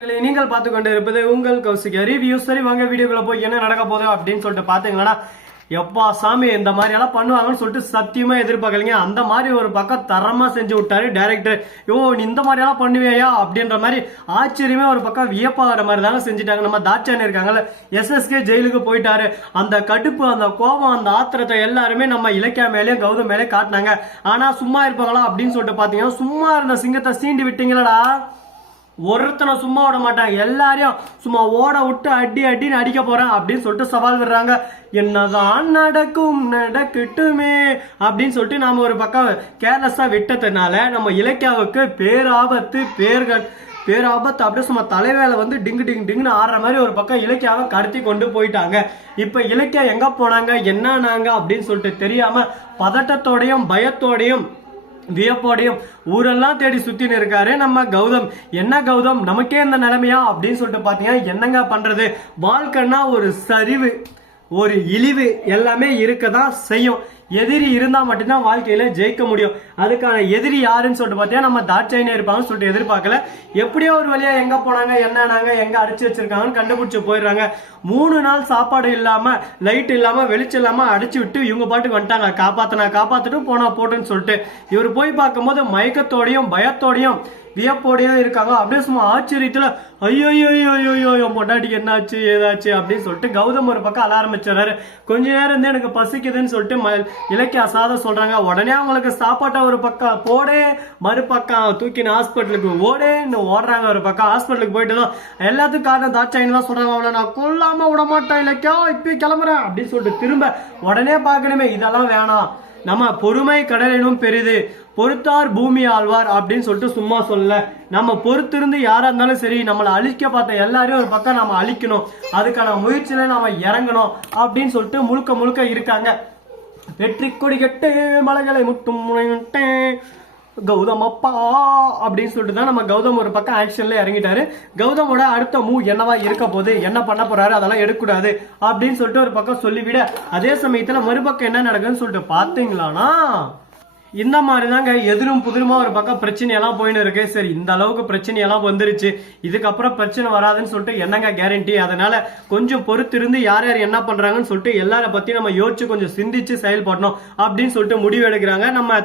நீங்கள் பார்த்து கொண்டு இருப்பது உங்கள் கௌசிகா ரிவ்யூ. சரி வாங்க வீடியோக்குள்ள போய் என்ன நடக்க போகுது அப்படின்னு சொல்லிட்டு பாத்தீங்கன்னா, எப்பா சாமி இந்த மாதிரி எல்லாம் பண்ணுவாங்கன்னு சொல்லிட்டு சத்தியமா எதிர்பார்க்கலீங்க. அந்த மாதிரி ஒரு பக்கம் தரமா செஞ்சு விட்டாரு டைரக்டர். நீ இந்த மாதிரி எல்லாம் பண்ணுவியா அப்படின்ற மாதிரி ஆச்சரியமே ஒரு பக்கம் வியப்பாகிற மாதிரி தாங்க செஞ்சுட்டாங்க. நம்ம தாட்சானி இருக்காங்கல்ல, எஸ்எஸ்கே ஜெயிலுக்கு போயிட்டாரு. அந்த கடுப்பு, அந்த கோபம், அந்த ஆத்திரத்தை எல்லாருமே நம்ம இலக்கியா மேலேயும் கௌதம் மேலே காட்டினாங்க. ஆனா சும்மா இருப்பாங்களா அப்படின்னு சொல்லிட்டு பாத்தீங்கன்னா, சும்மா இருந்த சிங்கத்தை சீண்டி விட்டீங்களடா. ஒருத்தனை சும்மா விட மாட்டாங்க, எல்லாரையும் சும்மா ஓட விட்டு அடின்னு அடிக்க போறேன் அப்படின்னு சொல்லிட்டு சவால் விடுறாங்க. என்னதான் நடக்கும் நடக்கட்டுமே அப்படின்னு சொல்லிட்டு நாம ஒரு பக்கம் கேர்லெஸ்ஸா விட்டதுனால நம்ம இலக்கியாவுக்கு பேராபத்து அப்படியே சும்மா தலைவேல வந்து டிங்குன்னு ஆடுற மாதிரி ஒரு பக்கம் இலக்கியாவை கடத்தி கொண்டு போயிட்டாங்க. இப்ப இலக்கியா எங்க போனாங்க என்னன்னாங்க அப்படின்னு சொல்லிட்டு தெரியாம பதட்டத்தோடையும் பயத்தோடையும் வியப்போடையும் ஊரெல்லாம் தேடி சுத்தின்னு இருக்காரு நம்ம கௌதம். என்ன கௌதம் நமக்கே இந்த நிலைமையா அப்படின்னு சொல்லிட்டு பாத்தீங்கன்னா, என்னங்க பண்றது, வாழ்க்கைன்னா ஒரு சரிவு ஒரு இழிவு எல்லாமே இருக்கதான் செய்யும். எதிரி இருந்தா மட்டும்தான் வாழ்க்கையில ஜெயிக்க முடியும். அதுக்கான எதிரி யாருன்னு சொல்லிட்டு பாத்தீங்கன்னா நம்ம தாட்சாயினே இருப்பாங்கன்னு சொல்லிட்டு எதிர்பார்க்கல. எப்படியோ ஒரு வழியா எங்க போனாங்க என்னன்னாங்க எங்க அடிச்சு வச்சிருக்காங்கன்னு கண்டுபிடிச்சு போயிடுறாங்க. 3 நாள் சாப்பாடு இல்லாம லைட் இல்லாம வெளிச்சம் இல்லாம அடிச்சு விட்டு இவங்க பாட்டுக்கு வந்துட்டாங்க. காப்பாத்திட்டு போனா போட்டுன்னு சொல்லிட்டு இவர் போய் பார்க்கும்போது மயக்கத்தோடையும் பயத்தோடையும் வியப்போடையும் இருக்காங்க. அப்படியே சும்மா ஆச்சரியத்துல ஐயோ பொண்டாட்டிக்கு என்னாச்சு ஏதாச்சு அப்படின்னு சொல்லிட்டு கௌதம் ஒரு பக்கம் அழ ஆரம்பிச்சாரு. கொஞ்ச நேரம் இருந்து எனக்கு பசிக்குதுன்னு சொல்லிட்டு இலக்கிய அசாத சொல்றாங்க. உடனே அவங்களுக்கு சாப்பாட்டை ஒரு பக்கம் போடே, மறுபக்கம் தூக்கின ஹாஸ்பிட்டலுக்கு ஓடேன்னு ஓடுறாங்க. ஒரு பக்கம் ஹாஸ்பிட்டலுக்கு போயிட்டு தான் எல்லாத்துக்கும் காரணம் தாட்சாயின்னு தான் சொல்றாங்க. அவளை நான் கொல்லாம விட மாட்டேன் இலக்கியா, இப்ப கிளம்புறேன் அப்படின்னு சொல்லிட்டு திரும்ப உடனே பாக்கணுமே, இதெல்லாம் வேணாம், நம்ம பொறுமை கடலினும் பெரிது, பொறுத்தார் பூமி ஆழ்வார் அப்படின்னு சொல்லிட்டு சும்மா சொல்ல, நம்ம பொறுத்திருந்து யாரா இருந்தாலும் சரி நம்மளை அழிக்க பார்த்த எல்லாரையும் ஒரு பக்கம் நம்ம அழிக்கணும், அதுக்கான முயற்சியில நம்ம இறங்கணும் அப்படின்னு சொல்லிட்டு முழுக்க இருக்காங்க. வெற்றி கொடி கட்டு மலைகளை முட்டும் கௌதம் அப்பா அப்படின்னு சொல்லிட்டு தான் நம்ம கௌதம் ஒரு பக்கம் ஆக்ஷன்ல இறங்கிட்டாரு. கௌதமோட அடுத்த மூவ் என்னவா இருக்க போது, என்ன பண்ண போறாரு, அதெல்லாம் எடுக்கக்கூடாது அப்படின்னு சொல்லிட்டு ஒரு பக்கம் சொல்லிவிட, அதே சமயத்துல மறுபக்கம் என்ன நடக்குதுன்னு சொல்லிட்டு பாத்தீங்களானா, இந்த மாதிரி தாங்க எதிரும் புதிருமா ஒரு பக்கம் பிரச்சனையெல்லாம் போயின்னு இருக்கு. சரி இந்த அளவுக்கு பிரச்சனையெல்லாம் வந்துருச்சு, இதுக்கப்புறம் பிரச்சனை வராதுன்னு சொல்லிட்டு என்னங்க கேரண்டி, அதனால கொஞ்சம் பொறுத்திருந்து யார் யார் என்ன பண்றாங்கன்னு சொல்லிட்டு எல்லார பத்தி நம்ம யோசிச்சு கொஞ்சம் சிந்திச்சு செயல்படணும் அப்படின்னு சொல்லிட்டு முடிவு எடுக்கிறாங்க நம்ம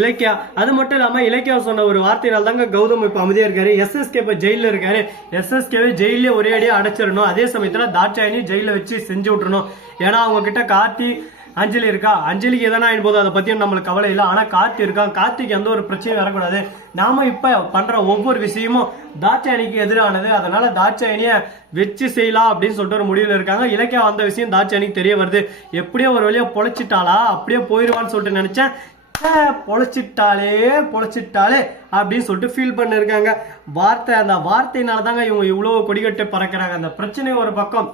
இலக்கியா. அது மட்டும் இல்லாம இலக்கியா சொன்ன ஒரு வார்த்தையால் தாங்க கௌதம் இப்ப அமைதியா இருக்காரு. எஸ்எஸ்கே இப்ப ஜெயில இருக்காரு. எஸ்எஸ்கே ஜெயிலே ஒரே அடியா அடைச்சிடணும். அதே சமயத்துல தாட்சாயினி ஜெயில வச்சு செஞ்சு விட்டுறணும். ஏன்னா அவங்க கிட்ட கார்த்தி அஞ்சலி இருக்கா, அஞ்சலிக்கு எதனா ஆயிடும் போது அதை பத்தியும் நம்மளுக்கு கவலை இல்லை. ஆனா கார்த்தி இருக்கான், கார்த்திக்கு எந்த ஒரு பிரச்சனையும் வரக்கூடாது. நாம இப்ப பண்ற ஒவ்வொரு விஷயமும் தாட்சாயினிக்கு எதிரானது, அதனால தாட்சாயினிய வச்சு செய்யலாம் அப்படின்னு சொல்லிட்டு ஒரு முடிவுல இருக்காங்க. இலக்கியா வந்த விஷயம் தாட்சாயினிக்கு தெரிய வருது. எப்படியோ ஒரு வழியா பொழைச்சிட்டாளா, அப்படியே போயிருவான்னு சொல்லிட்டு நினைச்சேன், பொழைச்சிட்டாலே அப்படின்னு சொல்லிட்டு ஃபீல் பண்ண இருக்காங்க. அந்த வார்த்தையினால தாங்க இவங்க இவ்வளவு கொடிகட்டு பறக்கிறாங்க. அந்த பிரச்சனை ஒரு பக்கம்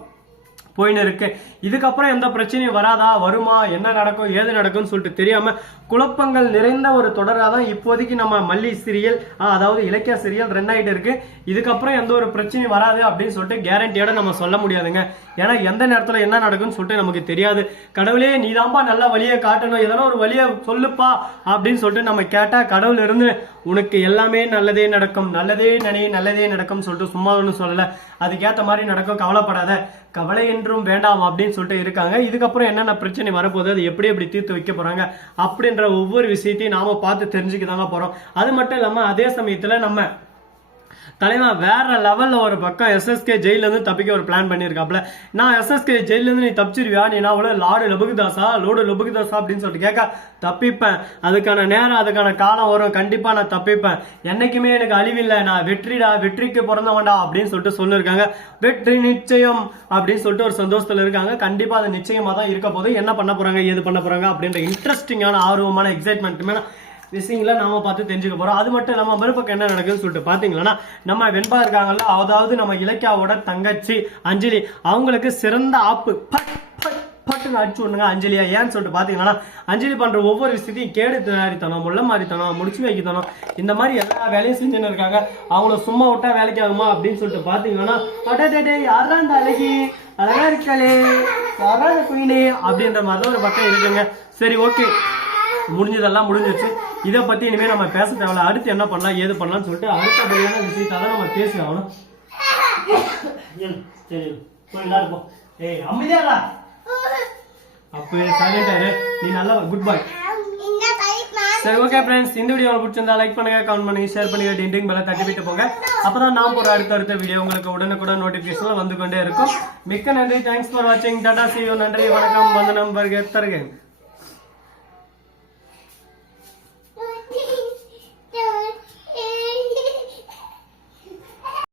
போயின்னு இருக்கு. இதுக்கப்புறம் எந்த பிரச்சனையும் வராதா, வருமா, என்ன நடக்கும் ஏது நடக்கும்னு சொல்லிட்டு தெரியாம குழப்பங்கள் நிறைந்த ஒரு தொடராக தான் இப்போதைக்கு நம்ம மல்லி சீரியல், அதாவது இலக்கிய சீரியல் ரன் ஆகிட்டு இருக்கு. இதுக்கப்புறம் எந்த ஒரு பிரச்சனையும் வராது அப்படின்னு சொல்லிட்டு கேரண்டியோட நம்ம சொல்ல முடியாதுங்க. ஏன்னா எந்த நேரத்துல என்ன நடக்கும்னு சொல்லிட்டு நமக்கு தெரியாது. கடவுளே நீதான்பா நல்ல வழியை காட்டணும், எதனா ஒரு வழியை சொல்லுப்பா அப்படின்னு சொல்லிட்டு நம்ம கேட்டா கடவுள் இருந்து உனக்கு எல்லாமே நல்லதே நடக்கும், நல்லதே நல்லதே நடக்கும் சொல்லிட்டு சும்மா ஒன்றும் சொல்லல, அதுக்கேற்ற மாதிரி நடக்கும், கவலைப்படாத, கவலை என்றும் வேண்டாம் அப்படின்னு சொல்லிட்டு இருக்காங்க. இதுக்கப்புறம் என்னென்ன பிரச்சனை வரப்போகுது, அது எப்படி தீர்த்து வைக்க போறாங்க அப்படின்ற ஒவ்வொரு விஷயத்தையும் நாம பார்த்து தெரிஞ்சுக்கதாங்க போறோம். அது மட்டும் இல்லாம அதே சமயத்துல நம்ம தலைவன் வேற லெவல்ல ஒரு பக்கம் எஸ்எஸ்கே ஜெயில இருந்து தப்பிக்க ஒரு பிளான் பண்ணிருக்காப்ல. நான் எஸ்எஸ்கே ஜெயில இருந்து நீ தப்பிச்சிருவியா, நீ நான் லோடு லபுகுதாசா அப்படின்னு சொல்லிட்டு கேட்க, தப்பிப்பேன், அதுக்கான நேரம் அதுக்கான காலம் வரும், கண்டிப்பா நான் தப்பிப்பேன், என்னைக்குமே எனக்கு அழிவில்லை, நான் வெற்றிக்கு பிறந்தவன்டா அப்படின்னு சொல்லிட்டு சொல்லிருக்காங்க. வெற்றி நிச்சயம் அப்படின்னு சொல்லிட்டு ஒரு சந்தோஷத்துல இருக்காங்க. கண்டிப்பா அது நிச்சயமா தான் இருக்க போது. என்ன பண்ண போறாங்க ஏது பண்ண போறாங்க அப்படின்ற இன்ட்ரெஸ்டிங்கான ஆர்வமான எக்ஸைட்மெண்ட் விஷயங்கள நாம பார்த்து தெரிஞ்சுக்க போறோம். அது மட்டும் இல்லாம மறுபக்கம் என்ன நடக்குதுன்னு சொல்லிட்டு பாத்தீங்கன்னா, நம்ம வெண்பா இருக்காங்கல்ல, அதாவது நம்ம இலக்கியாவோட தங்கச்சி அஞ்சலி, அவங்களுக்கு சிறந்த ஆப்பு பட்டுன்னு அடிச்சு விடுங்க அஞ்சலியா. ஏன்னு சொல்லிட்டு பாத்தீங்கன்னா, அஞ்சலி பண்ற ஒவ்வொரு விஷயத்தையும் கேடு தயாரித்தனம், முள்ள மாறித்தனம், முடிச்சு வைக்கத்தனம், இந்த மாதிரி எல்லா வேலையும் செஞ்சுன்னு இருக்காங்க. அவங்கள சும்மா விட்டா வேலைக்கு ஆகுமா அப்படின்னு சொல்லிட்டு பாத்தீங்கன்னா, யாரா இந்த அழகி அழகா இருக்காளே, யாரா குயினே அப்படின்ற மாதிரிதான் ஒரு பக்கம் இருக்குங்க. சரி ஓகே, முடிஞ்சதெல்லாம் முடிஞ்சிச்சு. இதை பத்தி இனிமே நம்ம பேச தேவையில்ல. அடுத்து என்ன பண்ணலாம் ஏது பண்ணலாம்னு சொல்லிட்டு அடுத்தபடியான விஷயத்தான் நம்ம பேசி ஆகணும். சரி போய் விளையாடு போ. ஏய் அமைதியாடா. அப்போ சைலண்ட் ஆயிரு. நீ நல்லா குட் பாய். சரி ஓகே ஃப்ரெண்ட்ஸ், இந்த வீடியோ உங்களுக்கு பிடிச்சிருந்தா லைக் பண்ணுங்க, கமெண்ட் பண்ணுங்க, ஷேர் பண்ணுங்க, டிண்டிங் பெல்ல தட்டி விட்டு போங்க. அப்பதான் நான் போற அடுத்த வீடியோ உங்களுக்கு உடனுக்குடன் நோட்டிபிகேஷன் வந்து கொண்டே இருக்கும். மிக்க நன்றி. தேங்க்ஸ் ஃபார் வாட்சிங். Tata, see you. நன்றி, வணக்கம், வந்தனம், வருக தருக.